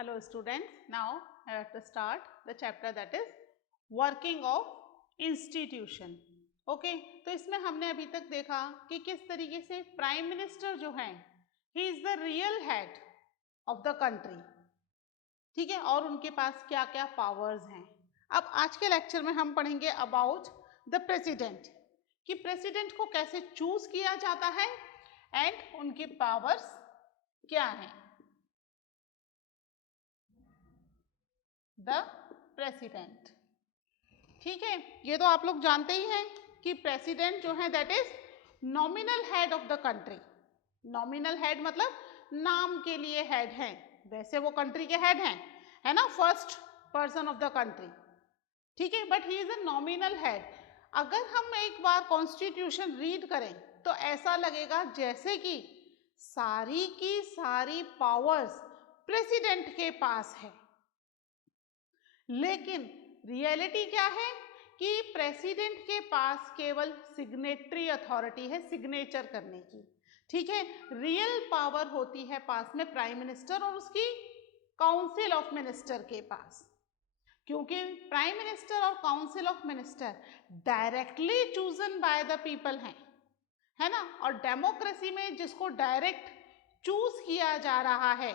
Hello students, now I have to start the chapter that is working of institution. Okay तो इसमें हमने अभी तक देखा कि किस तरीके से प्राइम मिनिस्टर जो हैं he is the real head of the country, ठीक है, और उनके पास क्या क्या पावर्स हैं. अब आज के लेक्चर में हम पढ़ेंगे अबाउट द प्रेसिडेंट, कि प्रेसिडेंट को कैसे चूज किया जाता है एंड उनके पावर्स क्या हैं. द प्रेसिडेंट, ठीक है, ये तो आप लोग जानते ही हैं कि प्रेसिडेंट जो है that is nominal head of the country. Nominal head मतलब नाम के लिए हेड हैं, वैसे वो कंट्री के हेड हैं, है ना, first person of the country, ठीक है, but he is a nominal head. अगर हम एक बार कॉन्स्टिट्यूशन रीड करें तो ऐसा लगेगा जैसे कि सारी की सारी पावर्स प्रेसिडेंट के पास है, लेकिन रियलिटी क्या है कि प्रेसिडेंट के पास केवल सिग्नेटरी अथॉरिटी है, सिग्नेचर करने की, ठीक है. रियल पावर होती है पास में प्राइम मिनिस्टर और उसकी काउंसिल ऑफ मिनिस्टर के पास, क्योंकि प्राइम मिनिस्टर और council of minister directly chosen by the people हैं, है ना, और डेमोक्रेसी में जिसको डायरेक्ट चूज किया जा रहा है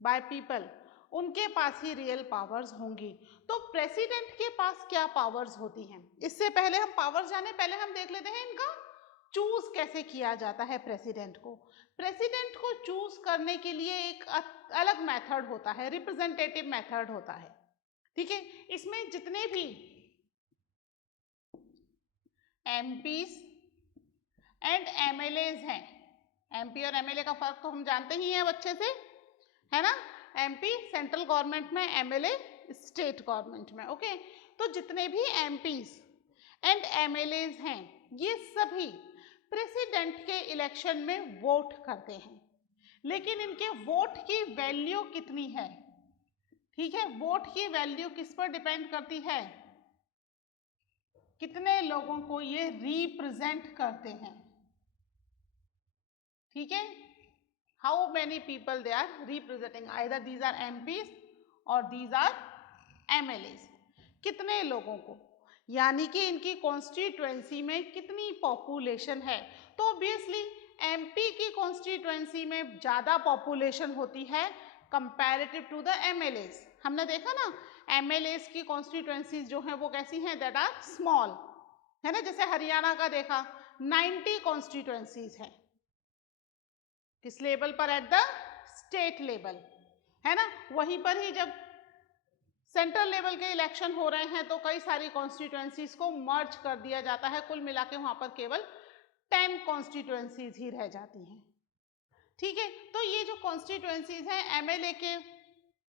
बाय पीपल, उनके पास ही रियल पावर्स होंगी. तो प्रेसिडेंट के पास क्या पावर्स होती हैं, इससे पहले हम पावर्स जाने, पहले हम देख लेते हैं इनका चूज कैसे किया जाता है. प्रेसिडेंट को चूज करने के लिए एक अलग मेथड होता है, रिप्रेजेंटेटिव मेथड होता है, ठीक है. इसमें जितने भी एमपीज एंड एमएलएज हैं, एमपी और एमएलए का फर्क तो हम जानते ही हैं अच्छे से, है ना. एमपी सेंट्रल गवर्नमेंट में, एमएलए स्टेट गवर्नमेंट में, ओके. तो जितने भी एमपीज एंड एमएलएज हैं ये सभी प्रेसिडेंट के इलेक्शन में वोट करते हैं, लेकिन इनके वोट की वैल्यू कितनी है, ठीक है, वोट की वैल्यू किस पर डिपेंड करती है, कितने लोगों को ये रिप्रेजेंट करते हैं, ठीक है. How many people they are representing, either these are MPs or these are MLAs. कितने लोगों को, यानी कि इनकी कॉन्स्टिट्यूएंसी में कितनी पॉपुलेशन है. तो ऑब्वियसली एमपी की कॉन्स्टिट्यूएंसी में ज़्यादा पॉपुलेशन होती है कंपैरेटिव टू द एमएलएस. हमने देखा ना एमएलएस की कॉन्स्टिट्यूएंसीज जो हैं वो कैसी हैं, दैट आर स्मॉल, है ना. जैसे हरियाणा का देखा 90 कॉन्स्टिट्यूएंसीज हैं, किस लेवल पर, एट द स्टेट लेवल, है ना. वहीं पर ही जब सेंट्रल लेवल के इलेक्शन हो रहे हैं तो कई सारी कॉन्स्टिट्यूएंसीज को मर्ज कर दिया जाता है, कुल मिला के वहां पर केवल 10 कॉन्स्टिट्यूएंसीज ही रह जाती हैं, ठीक है. तो ये जो कॉन्स्टिट्यूएंसीज हैं एमएलए के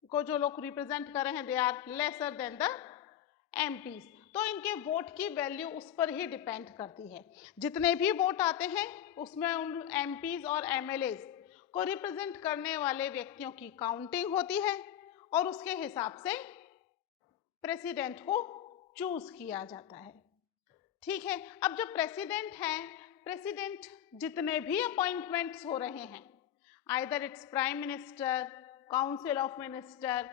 को जो लोग रिप्रेजेंट कर रहे हैं they are lesser than the MPs, तो इनके वोट की वैल्यू उस पर ही डिपेंड करती है. जितने भी वोट आते हैं उसमें उन एमपीज और एमएलएज को रिप्रेजेंट करने वाले व्यक्तियों की काउंटिंग होती है और उसके हिसाब से प्रेसिडेंट को चूज किया जाता है, ठीक है. अब जो प्रेसिडेंट है, प्रेसिडेंट जितने भी अपॉइंटमेंट्स हो रहे हैं, either it's prime minister, council of minister,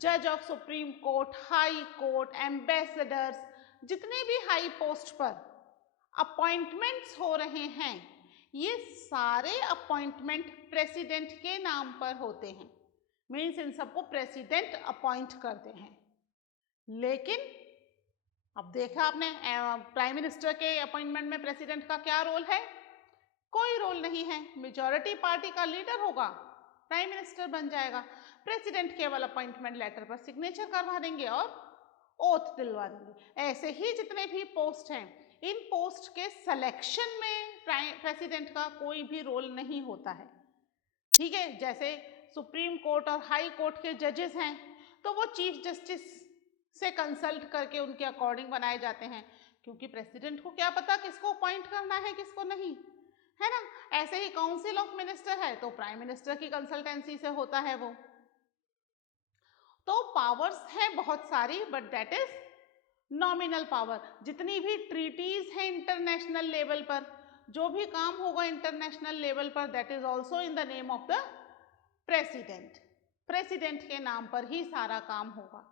जज of supreme court, high court, ambassadors, जितने भी हाई पोस्ट पर अपॉइंटमेंट्स हो रहे हैं ये सारे अपॉइंटमेंट प्रेसिडेंट के नाम पर होते हैं, मीन्स इन सबको प्रेसिडेंट अपॉइंट करते हैं. लेकिन अब देखा आपने प्राइम मिनिस्टर के अपॉइंटमेंट में प्रेसिडेंट का क्या रोल है, कोई रोल नहीं है. मेजॉरिटी पार्टी का लीडर होगा, प्राइम मिनिस्टर बन जाएगा, प्रेसिडेंट केवल अपॉइंटमेंट लेटर पर सिग्नेचर करवा देंगे और ओथ दिलवा देंगे. ऐसे ही जितने भी पोस्ट हैं इन पोस्ट के सिलेक्शन में प्रेसिडेंट का कोई भी रोल नहीं होता है, ठीक है. जैसे सुप्रीम कोर्ट और हाई कोर्ट के जजेस हैं तो वो चीफ जस्टिस से कंसल्ट करके उनके अकॉर्डिंग बनाए जाते हैं, क्योंकि प्रेसिडेंट को क्या पता किसको अपॉइंट करना है किसको नहीं, है ना. ऐसे ही काउंसिल ऑफ मिनिस्टर है तो प्राइम मिनिस्टर की कंसल्टेंसी से होता है वो. तो पावर्स हैं बहुत सारी, but that is nominal power. जितनी भी ट्रीटीज हैं इंटरनेशनल लेवल पर, जो भी काम होगा इंटरनेशनल लेवल पर, that is also in the name of the president, president के नाम पर ही सारा काम होगा।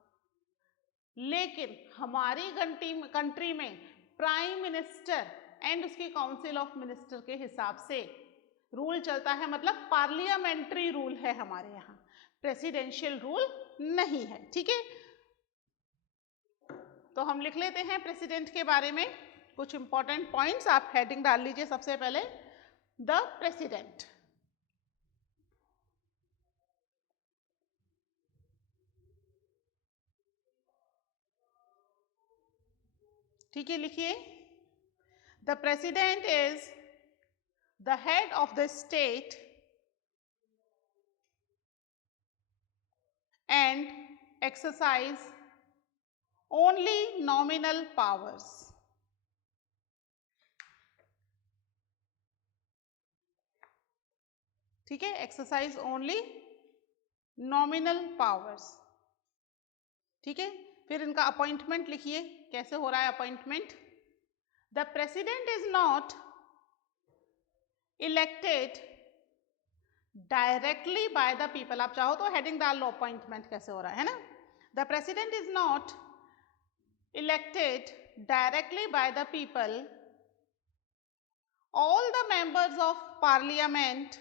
लेकिन हमारी कंट्री में प्राइम मिनिस्टर एंड उसकी काउंसिल ऑफ मिनिस्टर के हिसाब से रूल चलता है, मतलब पार्लियामेंट्री रूल है हमारे यहाँ, प्रेसिडेंशियल रूल नहीं है। ठीक है, तो हम लिख लेते हैं प्रेसिडेंट के बारे में कुछ इंपॉर्टेंट पॉइंट्स। आप हेडिंग डाल लीजिए सबसे पहले, द प्रेसिडेंट। ठीक है, लिखिए, the president is the head of the state and exercise only nominal powers. ठीक है, एक्सरसाइज ओनली नॉमिनल पावर्स। ठीक है, फिर इनका अपॉइंटमेंट लिखिए, कैसे हो रहा है appointment. The president is not elected directly by the people. आप चाहो तो हेडिंग डाल लो अपॉइंटमेंट कैसे हो रहा है ना। The president is not elected directly by the people. All the members of parliament,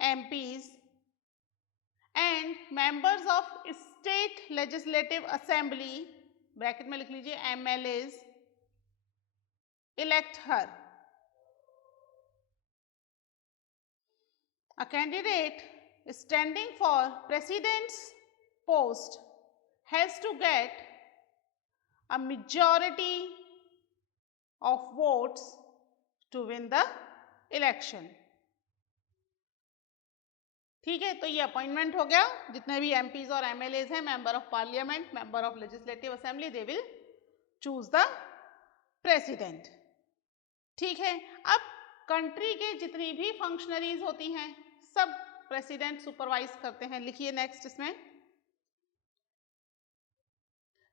MPs and members of state legislative assembly, bracket में लिख लीजिए MLAs, elect her. A candidate standing for president's post has to get a majority of votes to win the election. ठीक है, तो ये appointment हो गया। जितने भी MPs और MLAs हैं, member of parliament, member of legislative assembly, they will choose the president. ठीक है, अब कंट्री के जितनी भी फंक्शनरीज होती हैं सब प्रेसिडेंट सुपरवाइज करते हैं। लिखिए नेक्स्ट इसमें,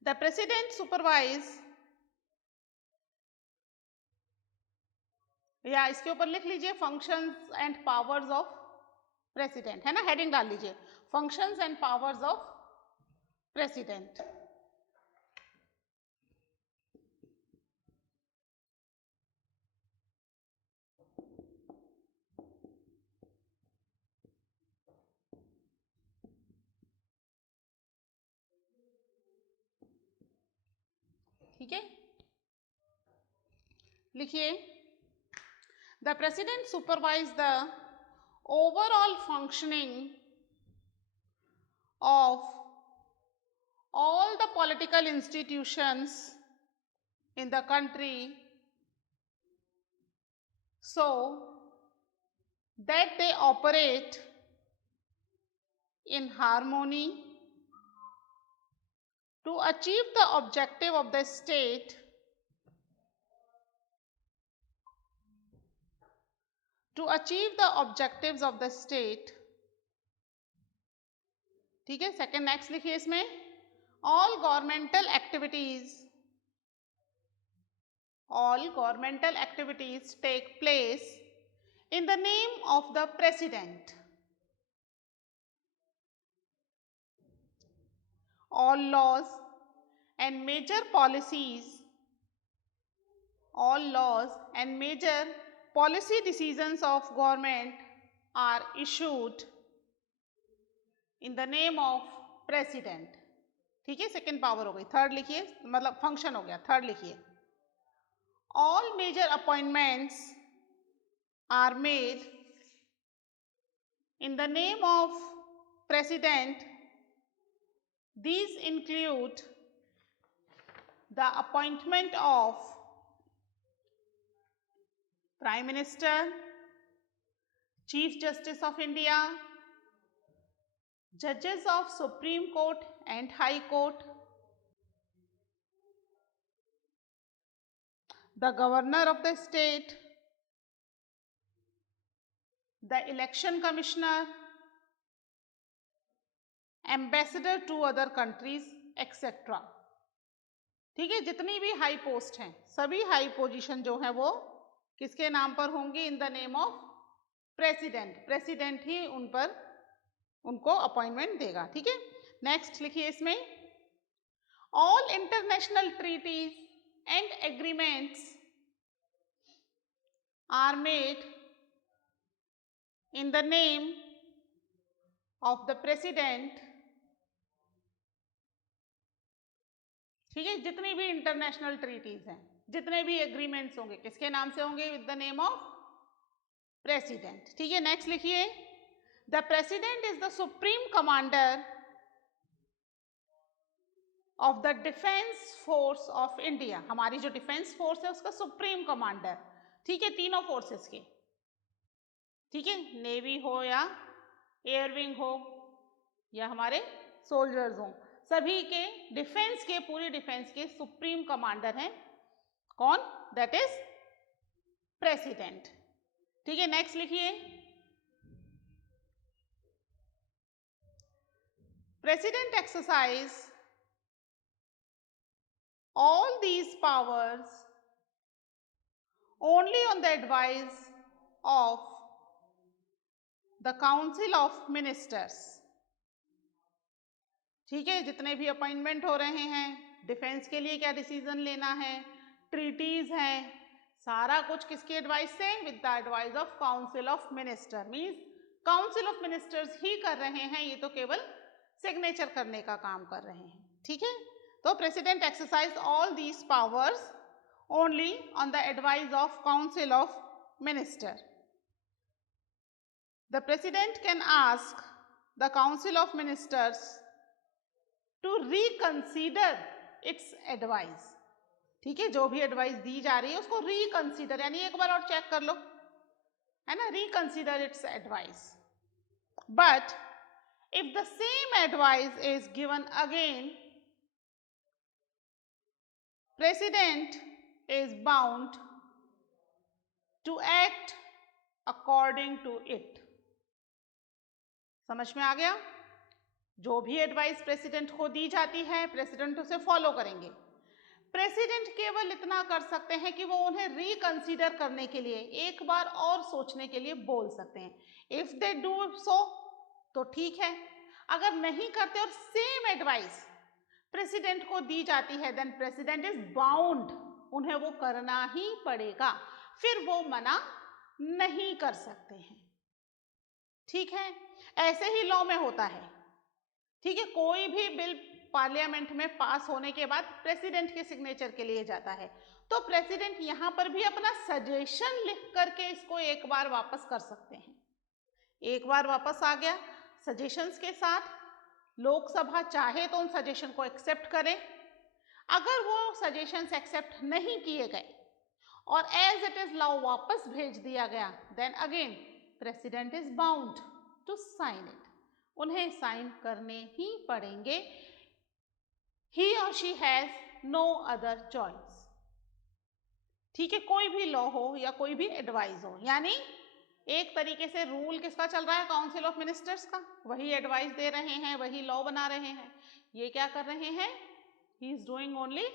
द प्रेसिडेंट सुपरवाइज, या इसके ऊपर लिख लीजिए functions and powers of president, है ना, हेडिंग डाल लीजिए functions and powers of president. ठीक है, लिखिए, the president supervise the overall functioning of all the political institutions in the country so that they operate in harmony to achieve the objective of the state, to achieve the objectives of the state। ठीक है, second next लिखिए इसमें, all governmental activities take place in the name of the president. All laws and major policy decisions of government are issued in the name of president। ठीक है, second power हो गई। Third लिखिए, मतलब function हो गया। थर्ड लिखिए, all major appointments are made in the name of president. These include the appointment of Prime Minister, Chief Justice of India, judges of Supreme Court and High Court, the governor of the state, the election commissioner, ambassador to other countries, etc. ठीक है, जितनी भी high post हैं, सभी high position जो है वो किसके नाम पर होंगी? In the name of president. President ही उन पर उनको अपॉइंटमेंट देगा। ठीक है, नेक्स्ट लिखिए इसमें, all international treaties and agreements are made in the name of the president. ठीक है, जितनी भी इंटरनेशनल ट्रीटीज हैं, जितने भी एग्रीमेंट्स होंगे, किसके नाम से होंगे? With the name of president. ठीक है, नेक्स्ट लिखिए, the president is the supreme commander of the defence force of India. हमारी जो डिफेंस फोर्स है उसका सुप्रीम कमांडर। ठीक है, तीनों फोर्सेस के, ठीक है, नेवी हो या एयरविंग हो या हमारे सोल्जर्स हो, सभी के डिफेंस के, पूरी डिफेंस के सुप्रीम कमांडर हैं कौन? That is president. ठीक है, नेक्स्ट लिखिए, president exercise all these powers only on the advice of the council of ministers। ठीक है, जितने भी अपॉइंटमेंट हो रहे हैं, डिफेंस के लिए क्या डिसीजन लेना है, ट्रीटीज हैं, सारा कुछ किसकी एडवाइस से? With the advice of council of minister. Means council of ministers ही कर रहे हैं, ये तो केवल सिग्नेचर करने का काम कर रहे हैं। ठीक है, तो president exercise all these powers only on the advice of council of minister. The president can ask the council of ministers to reconsider its advice. ठीक है, जो भी एडवाइस दी जा रही है उसको रिकंसीडर, यानी एक बार और चेक कर लो, है ना, reconsider its advice. But if the same advice is given again, president is bound to act according to it। समझ में आ गया? जो भी एडवाइस प्रेसिडेंट को दी जाती है, प्रेसिडेंट उसे फॉलो करेंगे। प्रेसिडेंट केवल इतना कर सकते हैं कि वो उन्हें रिकंसीडर करने के लिए, एक बार और सोचने के लिए बोल सकते हैं। इफ दे डू सो तो ठीक है, अगर नहीं करते और सेम एडवाइस प्रेसिडेंट को दी जाती है, देन प्रेसिडेंट इज बाउंड, उन्हें वो करना ही पड़ेगा, फिर वो मना नहीं कर सकते हैं। ठीक है, ऐसे ही लॉ में होता है। ठीक है, कोई भी बिल पार्लियामेंट में पास होने के बाद प्रेसिडेंट के सिग्नेचर के लिए जाता है, तो प्रेसिडेंट यहां पर भी अपना सजेशन लिख करके इसको एक बार वापस कर सकते हैं। एक बार वापस आ गया सजेशंस के साथ, लोकसभा चाहे तो उन सजेशन को एक्सेप्ट करे, अगर वो सजेशंस एक्सेप्ट नहीं किए गए और एज इट इज लॉ वापस भेज दिया गया, then again president is bound to sign it, उन्हें साइन करने ही पड़ेंगे। ही और she has no other choice. ठीक है, कोई भी लॉ हो या कोई भी एडवाइस हो, यानी एक तरीके से रूल किसका चल रहा है? काउंसिल ऑफ मिनिस्टर्स का। वही एडवाइस दे रहे हैं, वही लॉ बना रहे हैं, ये क्या कर रहे हैं? He is doing only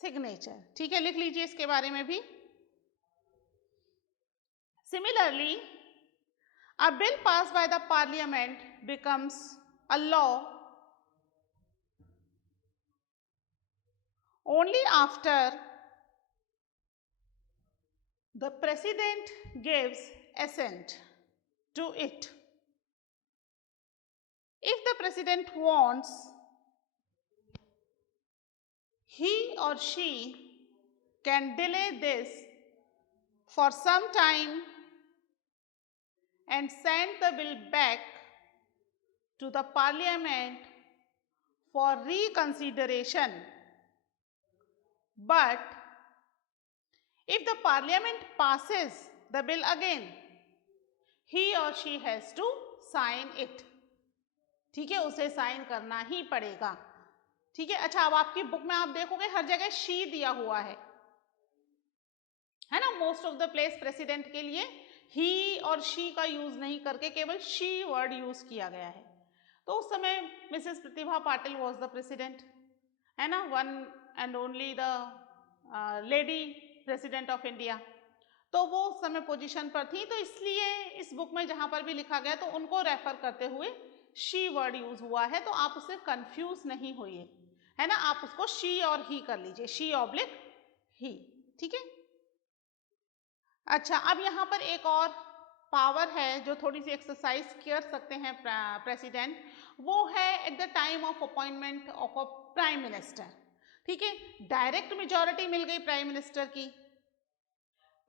signature. ठीक है, लिख लीजिए इसके बारे में भी। Similarly a bill pass by the parliament becomes a law only after the president gives assent to it। If the president wants, he or she can delay this for some time and send the bill back to the parliament for reconsideration। But if the parliament passes the bill again, he or she has to sign it। ठीक है, उसे sign करना ही पड़ेगा। ठीक है, अच्छा, अब आपकी बुक में आप देखोगे हर जगह शी दिया हुआ है ना, most of the place president के लिए ही और शी का यूज नहीं करके केवल शी वर्ड यूज किया गया है। तो उस समय Mrs Pratibha Patil was the president, है ना, one and only the lady president of India. तो वो उस समय पोजीशन पर थी, तो इसलिए इस बुक में जहां पर भी लिखा गया तो उनको रेफर करते हुए शी वर्ड यूज हुआ है, तो आप उससे कंफ्यूज नहीं होइए, है ना, आप उसको शी और ही कर लीजिए, शी ऑब्लिक ही, ठीक है। अच्छा, अब यहाँ पर एक और पावर है जो थोड़ी सी एक्सरसाइज कर सकते हैं प्रेसिडेंट, वो है at the time of appointment of a prime minister, ठीक है। डायरेक्ट मेजॉरिटी मिल गई प्राइम मिनिस्टर की,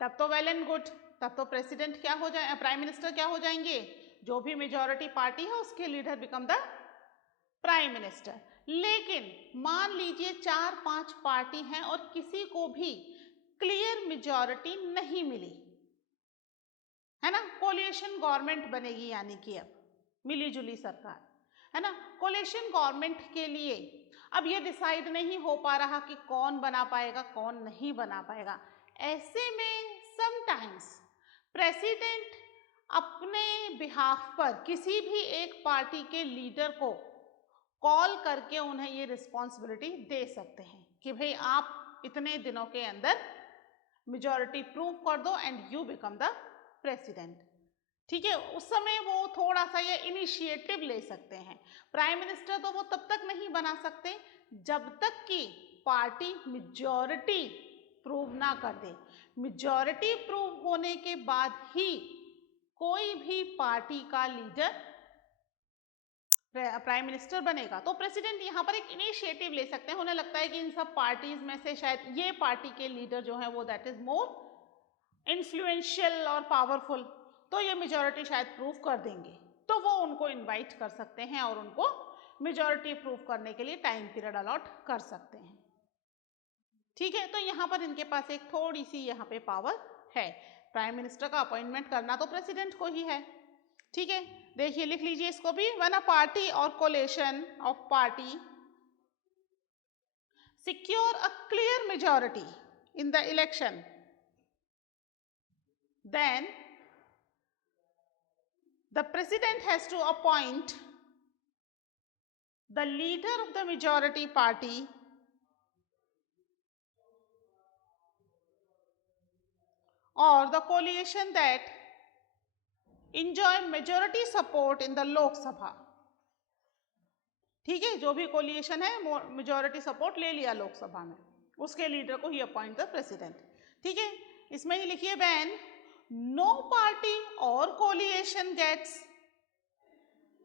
तब तो वेल एंड गुड, तब तो प्रेसिडेंट क्या हो जाए, प्राइम मिनिस्टर क्या हो जाएंगे, जो भी मेजॉरिटी पार्टी है उसके leader become the prime minister. लेकिन मान लीजिए 4-5 पार्टी हैं और किसी को भी क्लियर मेजॉरिटी नहीं मिली, है ना, कोलिएशन गवर्नमेंट बनेगी, यानी कि अब मिली जुली सरकार, है ना। कोलिएशन गवर्नमेंट के लिए अब ये डिसाइड नहीं हो पा रहा कि कौन बना पाएगा कौन नहीं बना पाएगा। ऐसे में समटाइम्स प्रेसिडेंट अपने बिहाफ पर किसी भी एक पार्टी के लीडर को कॉल करके उन्हें ये रिस्पॉन्सिबिलिटी दे सकते हैं कि भाई आप इतने दिनों के अंदर मेजॉरिटी प्रूव कर दो and you become the president, ठीक है। उस समय वो थोड़ा सा ये इनिशिएटिव ले सकते हैं। प्राइम मिनिस्टर तो वो तब तक नहीं बना सकते जब तक कि पार्टी मेजॉरिटी प्रूव ना कर दे। मेजॉरिटी प्रूव होने के बाद ही कोई भी पार्टी का लीडर प्राइम मिनिस्टर बनेगा। तो प्रेसिडेंट यहाँ पर एक इनिशिएटिव ले सकते हैं, उन्हें लगता है कि इन सब पार्टीज में से शायद ये पार्टी के लीडर जो है वो दैट इज मोर इन्फ्लुएंशियल और पावरफुल, तो ये मेजॉरिटी शायद प्रूव कर देंगे, तो वो उनको इनवाइट कर सकते हैं और उनको मेजॉरिटी प्रूव करने के लिए टाइम पीरियड अलॉट कर सकते हैं, ठीक है। तो यहाँ पर इनके पास एक थोड़ी सी यहाँ पे पावर है। प्राइम मिनिस्टर का अपॉइंटमेंट करना तो प्रेसिडेंट को ही है, ठीक है। देखिए लिख लीजिए इसको भी, व्हेन अ पार्टी और collision of party secure a clear majority in the election, then the president has to appoint the leader of the majority party or the coalition that enjoy majority support in the Lok Sabha, ठीक है। जो भी coalition है majority support ले लिया लोकसभा में, उसके leader को ही अपॉइंट द प्रेसिडेंट, ठीक है। इसमें ही लिखिए व्हेन नो पार्टी और coalition gets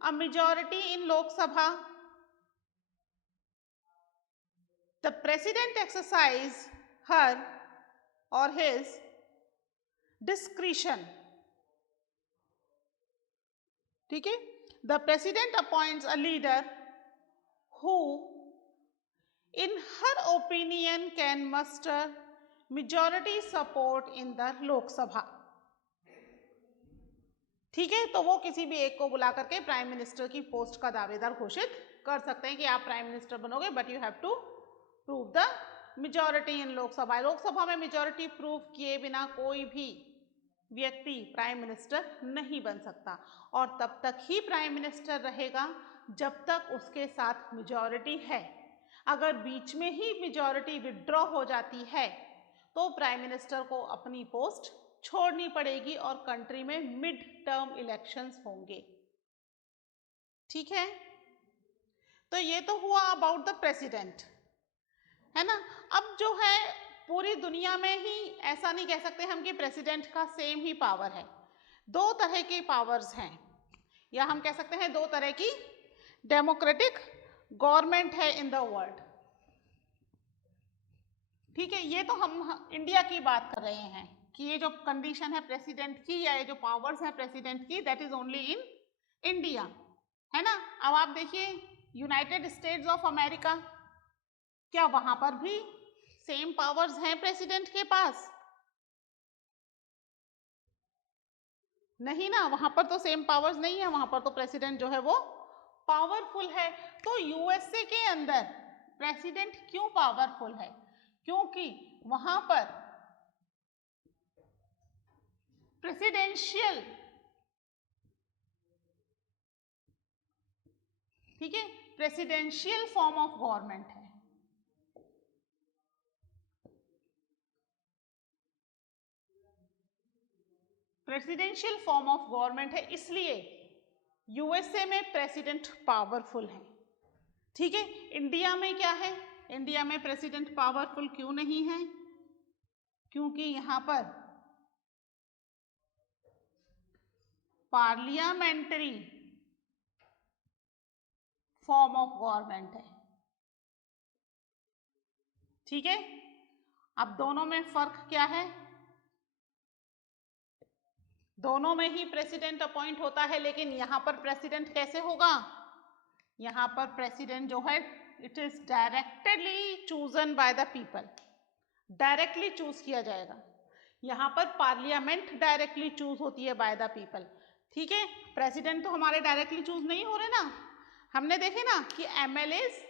a majority in Lok Sabha, the president exercise her or his discretion, ठीक है। the president appoints a leader who in her opinion can muster majority support in the Lok Sabha, ठीक है। तो वो किसी भी एक को बुला करके प्राइम मिनिस्टर की पोस्ट का दावेदार घोषित कर सकते हैं कि आप प्राइम मिनिस्टर बनोगे, but you have to prove the majority इन लोकसभा। लोकसभा में मेजॉरिटी प्रूव किए बिना कोई भी व्यक्ति प्राइम मिनिस्टर नहीं बन सकता, और तब तक ही प्राइम मिनिस्टर रहेगा जब तक उसके साथ मेजॉरिटी है। अगर बीच में ही मेजॉरिटी विड्रॉ हो जाती है तो प्राइम मिनिस्टर को अपनी पोस्ट छोड़नी पड़ेगी और कंट्री में मिड टर्म इलेक्शंस होंगे, ठीक है। तो ये तो हुआ अबाउट द प्रेसिडेंट, है ना। अब जो है पूरी दुनिया में ही ऐसा नहीं कह सकते हम कि प्रेसिडेंट का सेम ही पावर है, दो तरह की पावर्स हैं, या हम कह सकते हैं दो तरह की डेमोक्रेटिक गवर्नमेंट है इन द वर्ल्ड, ठीक है। ये तो हम इंडिया की बात कर रहे हैं कि ये जो कंडीशन है प्रेसिडेंट की या ये जो पावर्स है प्रेसिडेंट की, that is only in India, है ना। अब आप देखिए यूनाइटेड स्टेट्स ऑफ अमेरिका, क्या वहां पर भी सेम पावर्स हैं प्रेसिडेंट के पास? नहीं ना, वहां पर तो सेम पावर्स नहीं है, वहां पर तो प्रेसिडेंट जो है वो पावरफुल है। तो यूएसए के अंदर प्रेसिडेंट क्यों पावरफुल है? क्योंकि वहां पर प्रेसिडेंशियल, ठीक है, प्रेसिडेंशियल फॉर्म ऑफ गवर्नमेंट है, प्रेसिडेंशियल फॉर्म ऑफ गवर्नमेंट है, इसलिए यूएसए में प्रेसिडेंट पावरफुल है, ठीक है। इंडिया में क्या है, इंडिया में प्रेसिडेंट पावरफुल क्यों नहीं है? क्योंकि यहां पर पार्लियामेंट्री फॉर्म ऑफ गवर्नमेंट है, ठीक है। अब दोनों में फर्क क्या है? दोनों में ही प्रेसिडेंट अपॉइंट होता है, लेकिन यहां पर प्रेसिडेंट कैसे होगा? यहां पर प्रेसिडेंट जो है it is directly chosen by the people, directly choose किया जाएगा। यहां पर पार्लियामेंट डायरेक्टली चूज होती है बाय द पीपल, ठीक है। प्रेसिडेंट तो हमारे डायरेक्टली चूज नहीं हो रहे ना, हमने देखे ना कि एमएलएस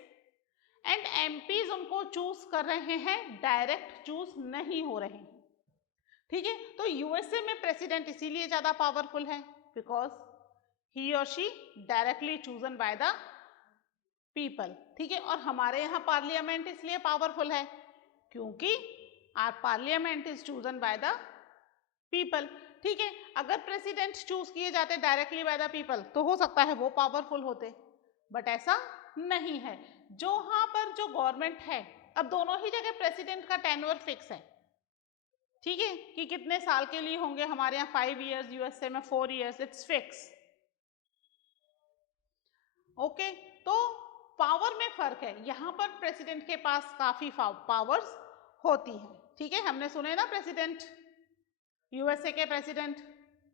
एंड एमपीज उनको चूज कर रहे हैं, डायरेक्ट चूज नहीं हो रहे हैं, ठीक है। तो यूएसए में प्रेसिडेंट इसीलिए ज्यादा पावरफुल है बिकॉज ही और she directly chosen by the people, ठीक है। और हमारे यहाँ पार्लियामेंट इसलिए पावरफुल है क्योंकि our parliament is chosen by the people, ठीक है। अगर प्रेसिडेंट चूज किए जाते डायरेक्टली बाय द पीपल तो हो सकता है वो पावरफुल होते, बट ऐसा नहीं है। जो यहाँ पर जो गवर्नमेंट है, अब दोनों ही जगह प्रेसिडेंट का टेन्योर फिक्स है, ठीक है, कि कितने साल के लिए होंगे। हमारे यहाँ 5 years, यूएसए में 4 years, इट्स फिक्स, ओके। तो पावर में फर्क है, यहाँ पर प्रेसिडेंट के पास काफी पावर्स होती हैं, ठीक है। हमने सुने ना प्रेसिडेंट, यूएसए के प्रेसिडेंट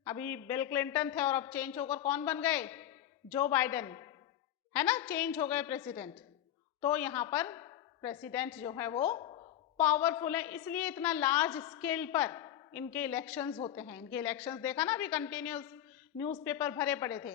अभी बिल क्लिंटन थे और अब चेंज होकर कौन बन गए? जो बाइडेन, है ना, चेंज हो गए प्रेसिडेंट। तो यहाँ पर प्रेसिडेंट जो है वो पावरफुल है, इसलिए इतना लार्ज स्केल पर इनके इलेक्शंस होते हैं। इनके इलेक्शंस देखा ना, अभी कंटिन्यूस न्यूज़पेपर भरे पड़े थे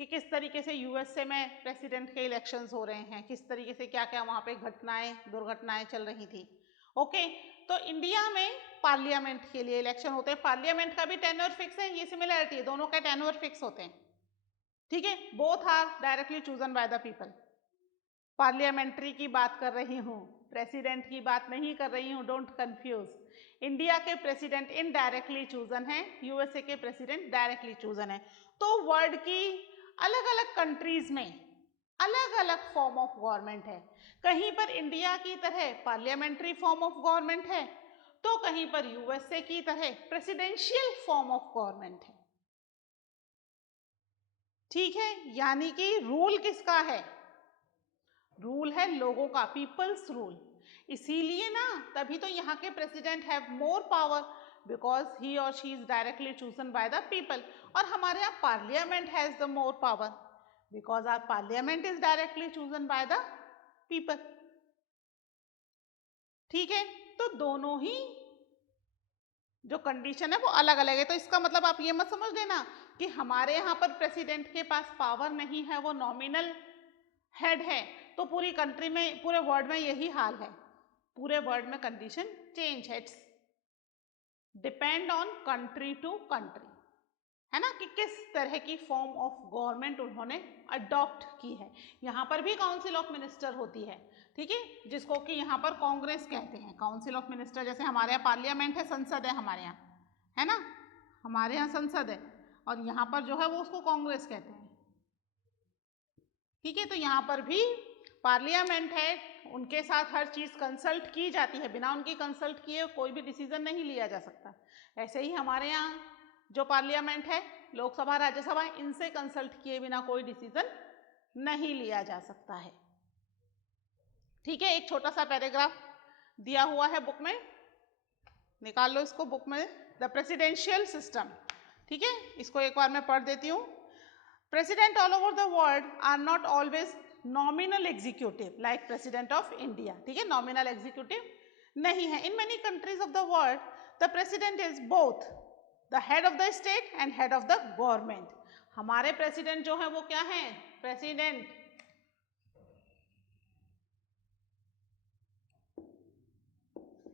कि किस तरीके से यूएसए में प्रेसिडेंट के इलेक्शंस हो रहे हैं, किस तरीके से क्या क्या वहाँ पे घटनाएं दुर्घटनाएं चल रही थी, ओके। तो इंडिया में पार्लियामेंट के लिए इलेक्शन होते हैं, पार्लियामेंट का भी टेन्योर फिक्स है, ये सिमिलरिटी है, दोनों का टेन्योर फिक्स होते हैं, ठीक है। Both are directly chosen by the people. Parliamentary की बात कर रही हूँ, प्रेसिडेंट की बात नहीं कर रही हूँ, डोंट कंफ्यूज। इंडिया के प्रेसिडेंट इनडायरेक्टली चूजन है, यूएसए के प्रेसिडेंट डायरेक्टली चूजन है। तो वर्ल्ड की अलग अलग कंट्रीज में अलग अलग फॉर्म ऑफ गवर्नमेंट है, कहीं पर इंडिया की तरह पार्लियामेंट्री फॉर्म ऑफ गवर्नमेंट है, तो कहीं पर यूएसए की तरह प्रेसिडेंशियल फॉर्म ऑफ गवर्नमेंट है, ठीक है। यानी कि रूल किसका है? रूल है लोगों का, पीपल्स रूल। इसीलिए ना, तभी तो यहाँ के president have more power because he और she is directly chosen by the people. और हमारे यहाँ parliament has the more power because our parliament is directly chosen by the people, ठीक है। तो दोनों ही जो कंडीशन है वो अलग अलग है। तो इसका मतलब आप ये मत समझ लेना कि हमारे यहाँ पर प्रेसिडेंट के पास पावर नहीं है, वो नॉमिनल हेड है, तो पूरी कंट्री में, पूरे वर्ल्ड में यही हाल है। पूरे वर्ल्ड में कंडीशन चेंज है, it's depend on country to country, है ना, कि किस तरह की फॉर्म ऑफ गवर्नमेंट उन्होंने अडॉप्ट की है। यहाँ पर भी काउंसिल ऑफ मिनिस्टर होती है, ठीक है, जिसको कि यहाँ पर कांग्रेस कहते हैं। काउंसिल ऑफ मिनिस्टर, जैसे हमारे यहाँ पार्लियामेंट है, संसद है हमारे यहाँ, है ना, हमारे यहाँ संसद है, और यहाँ पर जो है वो उसको कांग्रेस कहते हैं, ठीक है। तो यहाँ पर भी पार्लियामेंट है, उनके साथ हर चीज़ कंसल्ट की जाती है, बिना उनकी कंसल्ट किए कोई भी डिसीजन नहीं लिया जा सकता। ऐसे ही हमारे यहाँ जो पार्लियामेंट है, लोकसभा राज्यसभा, इनसे कंसल्ट किए बिना कोई डिसीजन नहीं लिया जा सकता है, ठीक है। एक छोटा सा पैराग्राफ दिया हुआ है बुक में, निकाल लो इसको बुक में, द प्रेसिडेंशियल सिस्टम, ठीक है। इसको एक बार मैं पढ़ देती हूँ। President all over the world are not always nominal executive like President of India, ठीक है, nominal executive नहीं है। In many countries of the world, the president is both the head of the state and head of the government. हमारे president जो है वो क्या है? President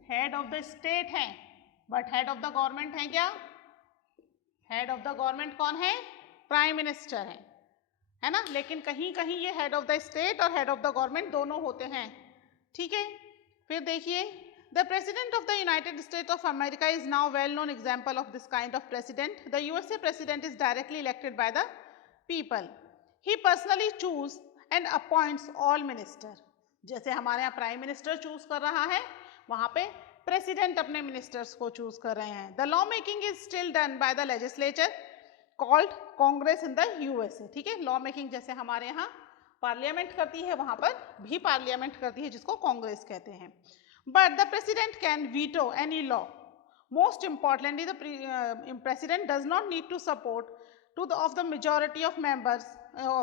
head of the state है, but head of the government है क्या? head of the government कौन है? प्राइम मिनिस्टर है ना। लेकिन कहीं कहीं ये हेड ऑफ द स्टेट और हेड ऑफ द गवर्नमेंट दोनों होते हैं, ठीक है। फिर देखिए, the president of the United state of America is now well known example of this kind of president. The USA president is directly elected by the people. He personally choose and appoints all minister. जैसे हमारे यहाँ prime minister choose कर रहा है, वहां पे president अपने ministers को चूज कर रहे हैं. The law making is still done by the legislature called Congress in the USA. ठीक है, लॉ मेकिंग जैसे हमारे यहाँ पार्लियामेंट करती है, वहां पर भी पार्लियामेंट करती है, जिसको कांग्रेस कहते हैं. But the president can veto any law. Most importantly, the president does not need to support of the majority of members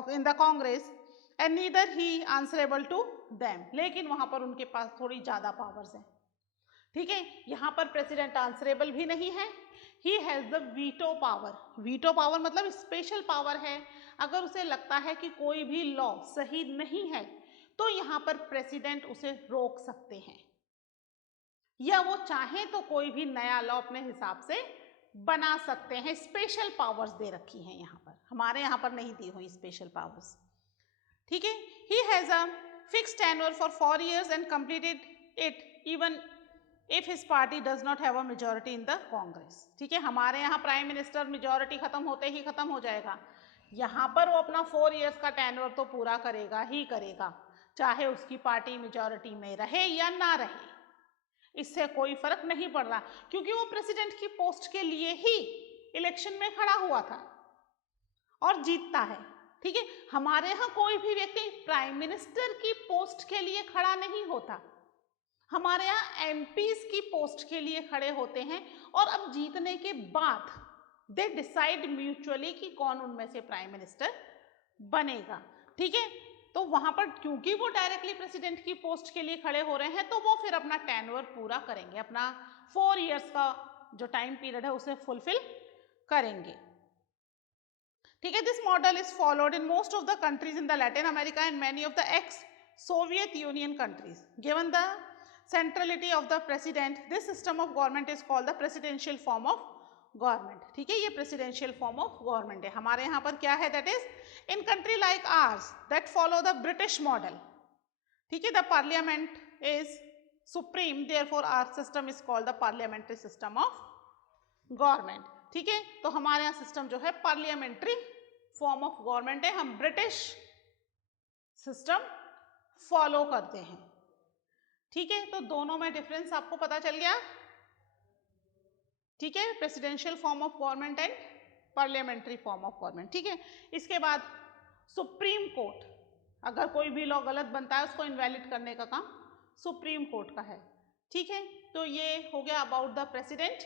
in the Congress, and neither he answerable to them. लेकिन वहां पर उनके पास थोड़ी ज़्यादा पावर्स हैं. ठीक है, यहाँ पर प्रेसिडेंट आंसरेबल भी नहीं है. He has the veto power. Veto power मतलब स्पेशल पावर है. अगर उसे लगता है कि कोई भी लॉ सही नहीं है, तो यहाँ पर प्रेसिडेंट उसे रोक सकते हैं, या वो चाहे तो कोई भी नया लॉ अपने हिसाब से बना सकते हैं. स्पेशल पावर्स दे रखी हैं यहाँ पर, हमारे यहाँ पर नहीं दी हुई स्पेशल पावर्स. ठीक है, he has a fixed tenure for 4 years and completed it even if his party does not have a majority in the Congress. ठीक है, हमारे यहाँ प्राइम मिनिस्टर मेजॉरिटी खत्म होते ही खत्म हो जाएगा. यहाँ पर वो अपना 4 years का टेन्योर तो पूरा करेगा ही करेगा, चाहे उसकी पार्टी मेजॉरिटी में रहे या ना रहे, इससे कोई फर्क नहीं पड़ रहा, क्योंकि वो प्रेसिडेंट की पोस्ट के लिए ही इलेक्शन में खड़ा हुआ था और जीतता है. ठीक है, हमारे यहाँ कोई भी व्यक्ति प्राइम मिनिस्टर की पोस्ट के लिए खड़ा नहीं होता, हमारे यहाँ एमपीज की पोस्ट के लिए खड़े होते हैं, और अब जीतने के बाद दे डिसाइड म्यूचुअली कि कौन उनमें से प्राइम मिनिस्टर बनेगा. ठीक है, तो वहां पर क्योंकि वो डायरेक्टली प्रेसिडेंट की पोस्ट के लिए खड़े हो रहे हैं, तो वो फिर अपना टेन्योर पूरा करेंगे, अपना 4 years का जो टाइम पीरियड है उसे फुलफिल करेंगे. ठीक है, this model is followed in most of the countries in the Latin America and many of the x Soviet union countries. Given the centrality of the president, this system of government is called the presidential form of government. ठीक है, ये presidential form of government है. हमारे यहाँ पर क्या है, that is in country like ours that follow the British model. ठीक है, the parliament is supreme, therefore our system is called the parliamentary system of government. ठीक है, तो हमारे यहाँ सिस्टम जो है पार्लियामेंट्री फॉर्म ऑफ गवर्नमेंट है, हम ब्रिटिश सिस्टम फॉलो करते हैं. ठीक है, तो दोनों में डिफरेंस आपको पता चल गया. ठीक है, presidential form of government and parliamentary form of government. ठीक है, इसके बाद सुप्रीम कोर्ट, अगर कोई भी लॉ गलत बनता है उसको इनवैलिड करने का काम सुप्रीम कोर्ट का है. ठीक है, तो ये हो गया अबाउट द प्रेसिडेंट.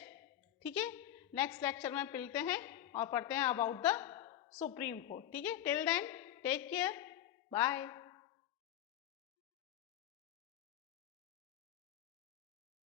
ठीक है, नेक्स्ट लेक्चर में मिलते हैं और पढ़ते हैं अबाउट द सुप्रीम कोर्ट. ठीक है, till then take care, bye.